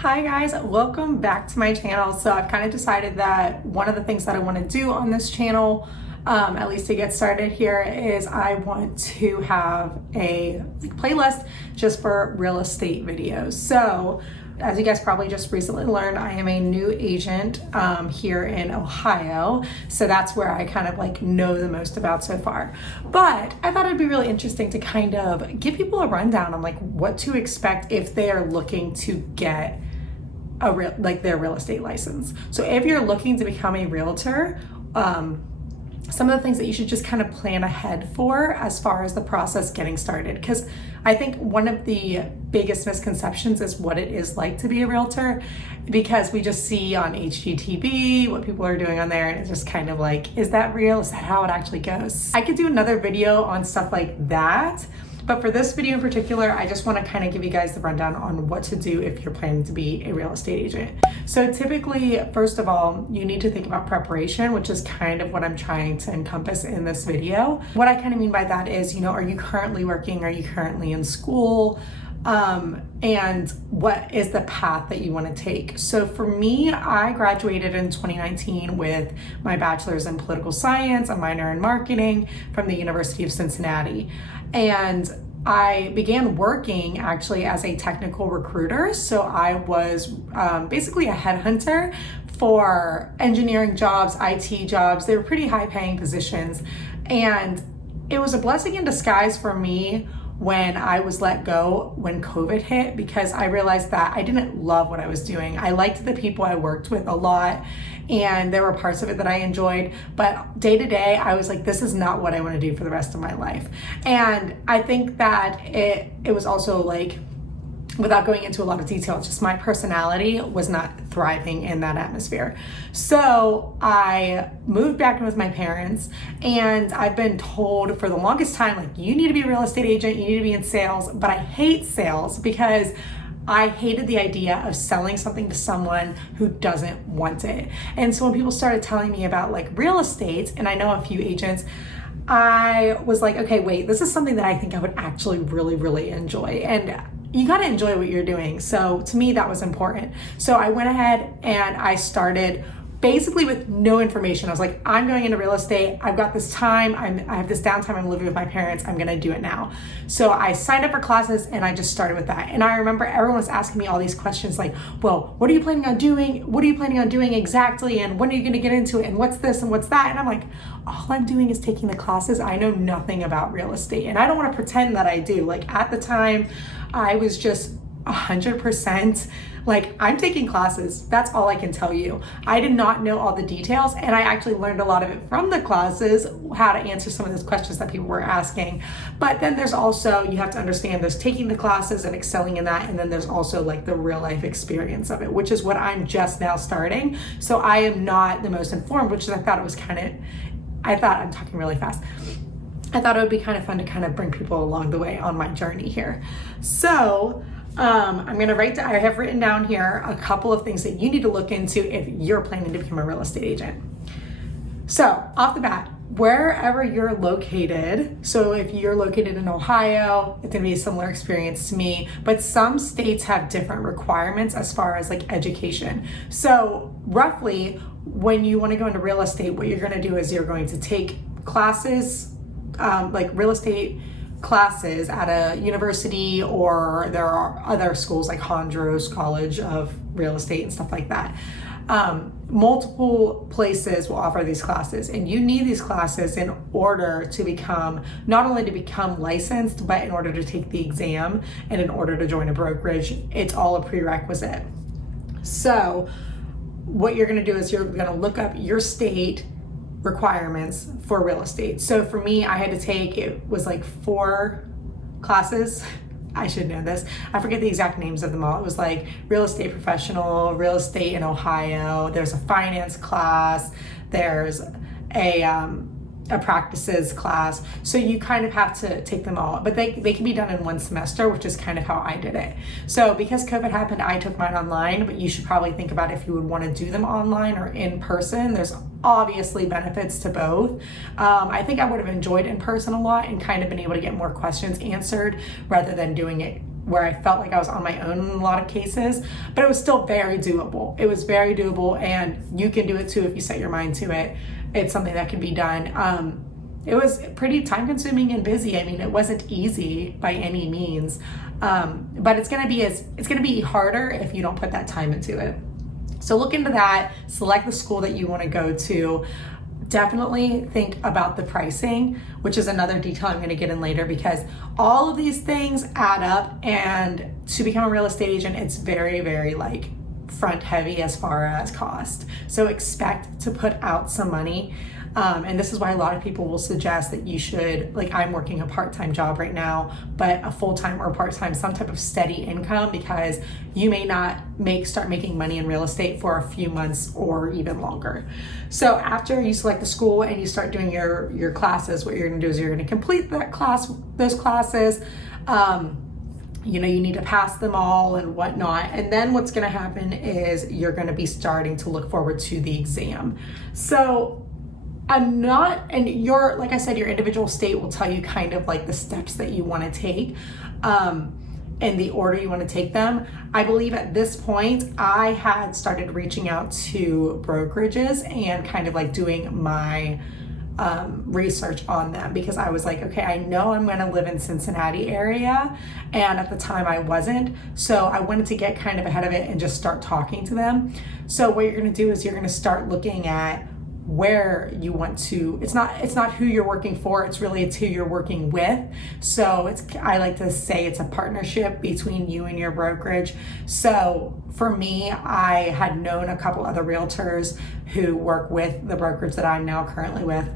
Hi guys, welcome back to my channel. So I've kind of decided that one of the things that I want to do on this channel, at least to get started here, is I want to have a playlist just for real estate videos. So as you guys probably just recently learned, I am a new agent here in Ohio. So that's where I kind of know the most about so far. But I thought it'd be really interesting to kind of give people a rundown on what to expect if they are looking to get their real estate license. So if you're looking to become a realtor, some of the things that you should just kind of plan ahead for as far as the process getting started. Because I think one of the biggest misconceptions is what it is like to be a realtor, because we just see on HGTV what people are doing on there, and it's just kind of is that real? Is that how it actually goes? I could do another video on stuff like that. But for this video in particular, I just want to kind of give you guys the rundown on what to do if you're planning to be a real estate agent. So typically, first of all, you need to think about preparation, which is kind of what I'm trying to encompass in this video. What I kind of mean by that is, are you currently working? Are you currently in school? And what is the path that you want to take? So for me, I graduated in 2019 with my bachelor's in political science, a minor in marketing from the University of Cincinnati. And I began working actually as a technical recruiter. So I was basically a headhunter for engineering jobs, IT jobs. They were pretty high paying positions. And it was a blessing in disguise for me when I was let go when COVID hit, because I realized that I didn't love what I was doing. I liked the people I worked with a lot, and there were parts of it that I enjoyed, but day to day, I was like, this is not what I want to do for the rest of my life. And I think that it was also without going into a lot of detail, it's just my personality was not thriving in that atmosphere. So I moved back in with my parents, and I've been told for the longest time, you need to be a real estate agent, you need to be in sales, but I hate sales because I hated the idea of selling something to someone who doesn't want it. And so when people started telling me about real estate, and I know a few agents, I was like, okay, wait, this is something that I think I would actually really, really enjoy. And you got to enjoy what you're doing. So to me, that was important. So I went ahead and I started basically with no information. I was like, I'm going into real estate. I've got this time. I have this downtime. I'm living with my parents. I'm going to do it now. So I signed up for classes and I just started with that. And I remember everyone was asking me all these questions well, what are you planning on doing? What are you planning on doing exactly? And when are you going to get into it? And what's this and what's that? And I'm like, all I'm doing is taking the classes. I know nothing about real estate. And I don't want to pretend that I do. At the time, I was just 100% I'm taking classes. That's all I can tell you. I did not know all the details, and I actually learned a lot of it from the classes, how to answer some of those questions that people were asking. But then there's also, you have to understand, there's taking the classes and excelling in that, and then there's also the real life experience of it, which is what I'm just now starting. So I am not the most informed, which is, I thought I'm talking really fast. I thought it would be kind of fun to kind of bring people along the way on my journey here. So I'm going to I have written down here a couple of things that you need to look into if you're planning to become a real estate agent. So off the bat, wherever you're located, so if you're located in Ohio, it's going to be a similar experience to me, but some states have different requirements as far as education. So roughly, when you want to go into real estate, what you're going to do is you're going to take classes, real estate classes at a university, or there are other schools like Hondros College of Real Estate and stuff like that. Multiple places will offer these classes, and you need these classes in order to become, not only to become licensed, but in order to take the exam and in order to join a brokerage. It's all a prerequisite. So what you're going to do is you're going to look up your state requirements for real estate. So for me, I had to take, it was 4 classes. I should know this. I forget the exact names of them all. It was real estate professional, real estate in Ohio. There's a finance class. There's a practices class. So you kind of have to take them all, but they can be done in one semester, which is kind of how I did it. So because COVID happened, I took mine online, but you should probably think about if you would want to do them online or in person. There's obviously benefits to both. I think I would have enjoyed in person a lot and kind of been able to get more questions answered rather than doing it where I felt like I was on my own in a lot of cases, but it was still very doable. It was very doable, and you can do it too if you set your mind to it. It's something that can be done. It was pretty time consuming and busy. I mean, it wasn't easy by any means, but it's gonna be harder if you don't put that time into it. So look into that, select the school that you wanna go to. Definitely think about the pricing, which is another detail I'm gonna get in later, because all of these things add up, and to become a real estate agent, it's very, very like front heavy as far as cost. So expect to put out some money. And this is why a lot of people will suggest that you should, like, I'm working a part-time job right now, but a full-time or part-time, some type of steady income, because you may not start making money in real estate for a few months or even longer. So after you select the school and you start doing your classes, what you're gonna do is you're gonna complete those classes. You need to pass them all and whatnot. And then what's gonna happen is you're gonna be starting to look forward to the exam. So like I said, your individual state will tell you kind of like the steps that you want to take, and the order you want to take them. I believe at this point, I had started reaching out to brokerages and kind of like doing my research on them, because I was like, okay, I know I'm going to live in Cincinnati area, and at the time I wasn't, so I wanted to get kind of ahead of it and just start talking to them. So what you're going to do is you're going to start looking at where you want to, it's not who you're working for, it's who you're working with. So I like to say it's a partnership between you and your brokerage. So for me, I had known a couple other realtors who work with the brokerage that I'm now currently with,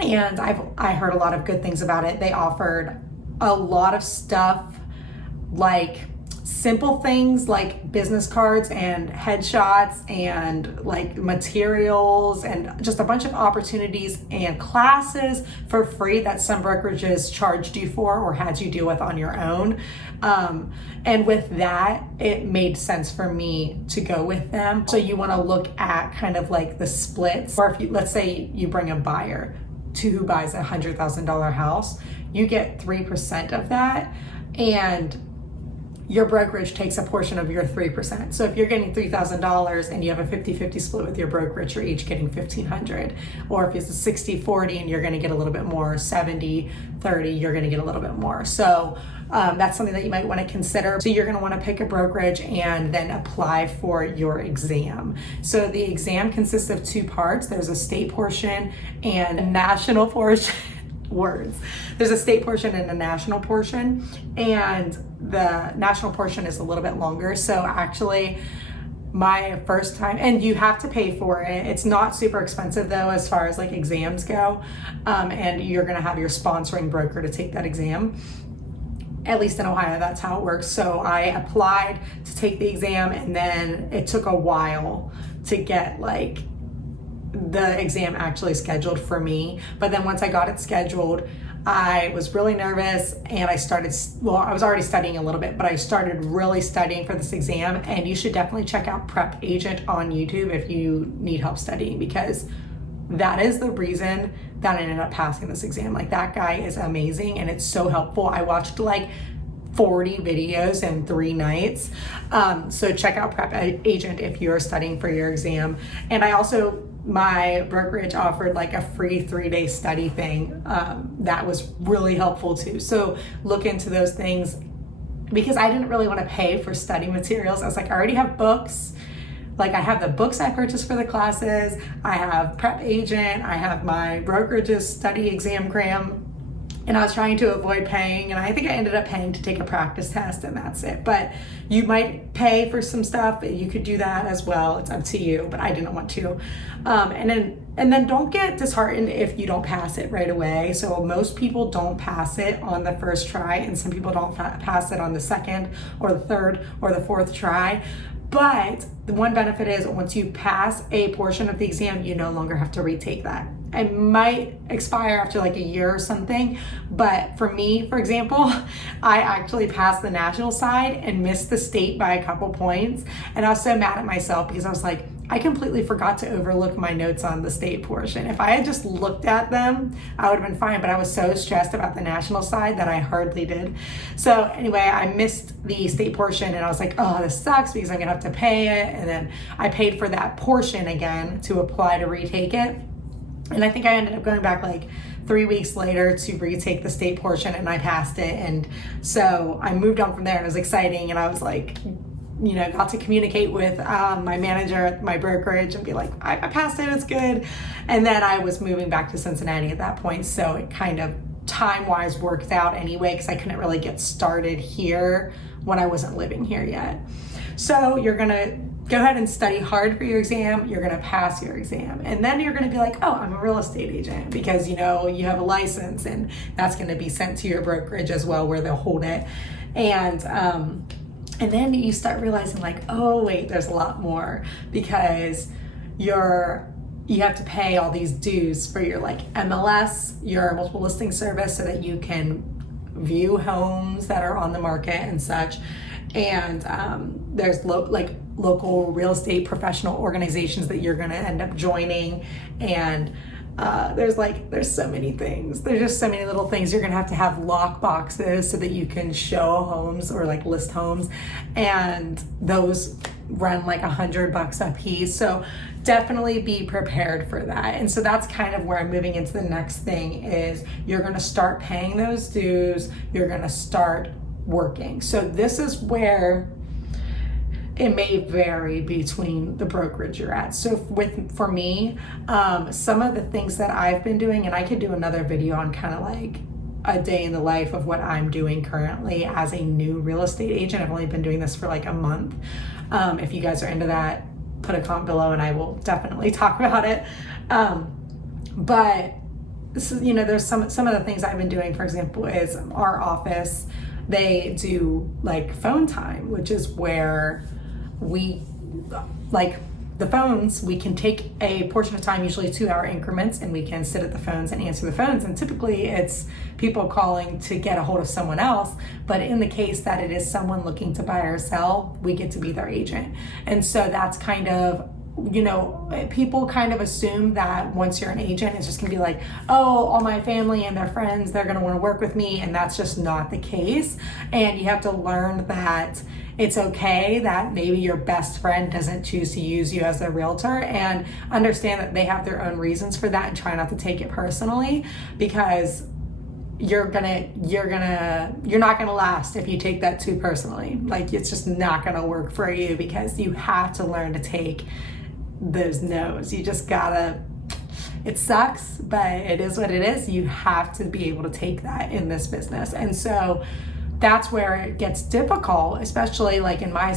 and I heard a lot of good things about it. They offered a lot of stuff, like simple things like business cards and headshots and like materials and just a bunch of opportunities and classes for free that some brokerages charged you for or had you deal with on your own. And with that, it made sense for me to go with them. So you want to look at kind of like the splits, or if let's say you bring a buyer who buys a $100,000 house, you get 3% of that, and your brokerage takes a portion of your 3%. So if you're getting $3,000 and you have a 50-50 split with your brokerage, you're each getting $1,500. Or if it's a 60-40 and you're gonna get a little bit more, 70-30, you're gonna get a little bit more. So that's something that you might wanna consider. So you're gonna wanna pick a brokerage and then apply for your exam. So the exam consists of two parts. There's a state portion and a national portion. Words. There's a state portion and a national portion, and the national portion is a little bit longer. So actually my first time, and you have to pay for it. It's not super expensive though, as far as like exams go. And you're gonna have your sponsoring broker to take that exam. At least in Ohio, that's how it works. So I applied to take the exam, and then it took a while to get like the exam actually scheduled for me. But then once I got it scheduled, I was really nervous, and I was already studying a little bit, but I started really studying for this exam. And you should definitely check out Prep Agent on YouTube if you need help studying, because that is the reason that I ended up passing this exam. Like, that guy is amazing, and it's so helpful. I watched like 40 videos in 3 nights. So check out Prep Agent if you're studying for your exam. And my brokerage offered like a free 3-day study thing. That was really helpful too. So look into those things, because I didn't really want to pay for study materials. I was like, I already have books. Like, I have the books I purchased for the classes. I have Prep Agent. I have my brokerage's study exam cram. And I was trying to avoid paying, and I think I ended up paying to take a practice test, and that's it. But you might pay for some stuff. You could do that as well. It's up to you, but I didn't want to. And then don't get disheartened if you don't pass it right away. So most people don't pass it on the first try, and some people don't pass it on the second or the third or the fourth try. But the one benefit is, once you pass a portion of the exam, you no longer have to retake that. It might expire after like a year or something, but for me, for example, I actually passed the national side and missed the state by a couple points. And I was so mad at myself, because I was like, I completely forgot to overlook my notes on the state portion. If I had just looked at them, I would have been fine, but I was so stressed about the national side that I hardly did. So anyway, I missed the state portion and I was like, oh, this sucks because I'm gonna have to pay it. And then I paid for that portion again to apply to retake it. And I think I ended up going back like 3 weeks later to retake the state portion, and I passed it. And so I moved on from there, and it was exciting. And I was like, got to communicate with my manager at my brokerage and be like, I passed it, it's good. And then I was moving back to Cincinnati at that point. So it kind of time-wise worked out anyway, because I couldn't really get started here when I wasn't living here yet. So you're gonna go ahead and study hard for your exam. You're gonna pass your exam. And then you're gonna be like, oh, I'm a real estate agent, because you have a license, and that's gonna be sent to your brokerage as well, where they'll hold it. And then you start realizing like, oh wait, there's a lot more, because you have to pay all these dues for your like MLS, your multiple listing service, so that you can view homes that are on the market and such. And there's local real estate professional organizations that you're going to end up joining, and there's so many things. There's just so many little things. You're going to have lock boxes so that you can show homes or like list homes, and those run like $100 a piece. So definitely be prepared for that. And so that's kind of where I'm moving into the next thing is you're going to start paying those dues. You're going to start working. So this is where it may vary between the brokerage you're at. So for me, some of the things that I've been doing, and I could do another video on kind of like a day in the life of what I'm doing currently as a new real estate agent. I've only been doing this for like a month. If you guys are into that, put a comment below and I will definitely talk about it. But this is, there's some of the things I've been doing, for example, is our office, they do like phone time, which is where we like the phones, we can take a portion of time, usually 2-hour increments, and we can sit at the phones and answer the phones. And typically it's people calling to get a hold of someone else. But in the case that it is someone looking to buy or sell, we get to be their agent. And so that's kind of, people kind of assume that once you're an agent, it's just gonna be like, oh, all my family and their friends, they're gonna wanna work with me. And that's just not the case. And you have to learn that it's okay that maybe your best friend doesn't choose to use you as a realtor, and understand that they have their own reasons for that, and try not to take it personally, because you're not gonna last if you take that too personally. Like, it's just not gonna work for you, because you have to learn to take those no's. You just gotta, it sucks, but it is what it is. You have to be able to take that in this business. And so that's where it gets difficult, especially like in my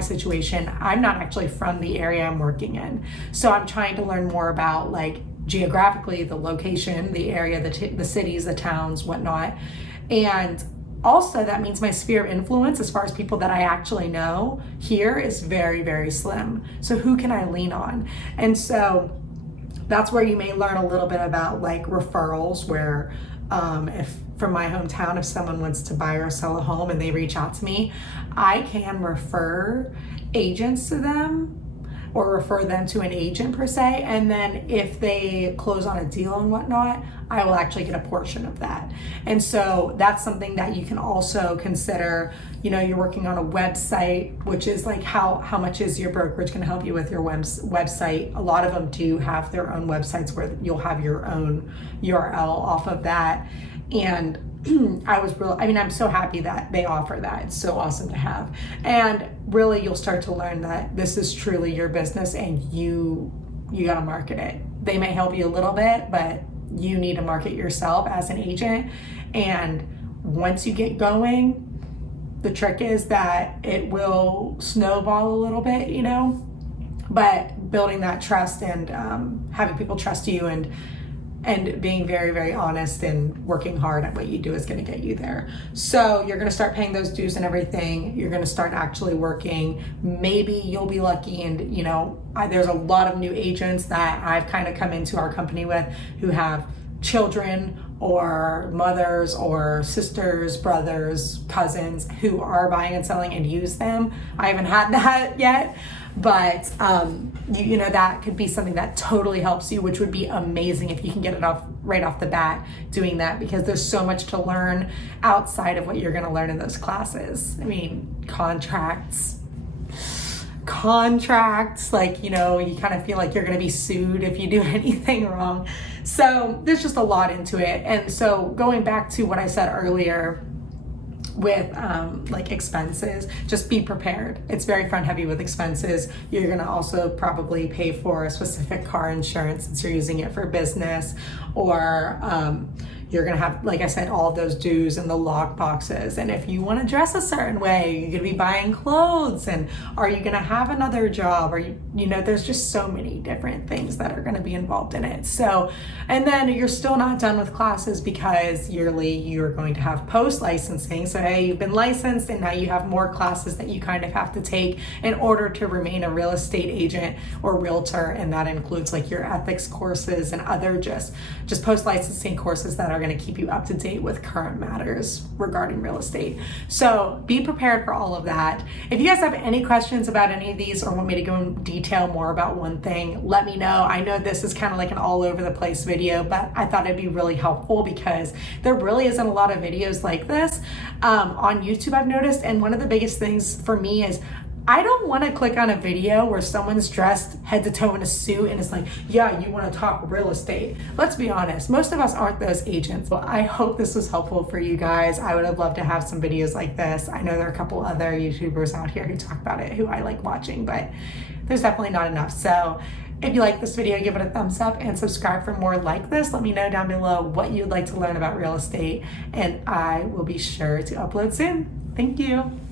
situation. I'm not actually from the area I'm working in. So I'm trying to learn more about like geographically the location, the area, the cities, the towns, whatnot. And also that means my sphere of influence as far as people that I actually know here is very, very slim. So who can I lean on? And so that's where you may learn a little bit about like referrals, where if from my hometown, if someone wants to buy or sell a home and they reach out to me, I can refer agents to them, or refer them to an agent per se. And then if they close on a deal and whatnot, I will actually get a portion of that. And so that's something that you can also consider. You're working on a website, which is like how much is your brokerage going to help you with your website. A lot of them do have their own websites where you'll have your own URL off of that. And I'm so happy that they offer that. It's so awesome to have. And really, you'll start to learn that this is truly your business, and you got to market it. They may help you a little bit, but you need to market yourself as an agent. And once you get going, the trick is that it will snowball a little bit, but building that trust and having people trust you and being very, very honest and working hard at what you do is going to get you there. So you're going to start paying those dues and everything. You're going to start actually working. Maybe you'll be lucky, and there's a lot of new agents that I've kind of come into our company with who have children or mothers or sisters, brothers, cousins who are buying and selling and use them. I haven't had that yet, but you know, that could be something that totally helps you, which would be amazing if you can get it off right off the bat doing that, because there's so much to learn outside of what you're going to learn in those classes. I mean, contracts, like, you know, you kind of feel like you're going to be sued if you do anything wrong. So there's just a lot into it. And so going back to what I said earlier with like expenses, just be prepared. It's very front heavy with expenses. You're gonna also probably pay for a specific car insurance since you're using it for business, or you're gonna have, like I said, all of those dues and the lock boxes. And if you wanna dress a certain way, you're gonna be buying clothes, and are you gonna have another job? Or, you know, there's just so many different things that are gonna be involved in it. So, and then you're still not done with classes, because yearly you're going to have post-licensing. So hey, you've been licensed and now you have more classes that you kind of have to take in order to remain a real estate agent or realtor. And that includes like your ethics courses and other just post-licensing courses that are going to keep you up to date with current matters regarding real estate. So be prepared for all of that. If you guys have any questions about any of these or want me to go in detail more about one thing, let me know. I know this is kind of like an all over the place video, but I thought it'd be really helpful because there really isn't a lot of videos like this on YouTube, I've noticed. And one of the biggest things for me is I don't want to click on a video where someone's dressed head to toe in a suit and it's like, yeah, you want to talk real estate. Let's be honest, most of us aren't those agents. Well, I hope this was helpful for you guys. I would have loved to have some videos like this. I know there are a couple other YouTubers out here who talk about it who I like watching, but there's definitely not enough. So if you like this video, give it a thumbs up and subscribe for more like this. Let me know down below what you'd like to learn about real estate, and I will be sure to upload soon. Thank you.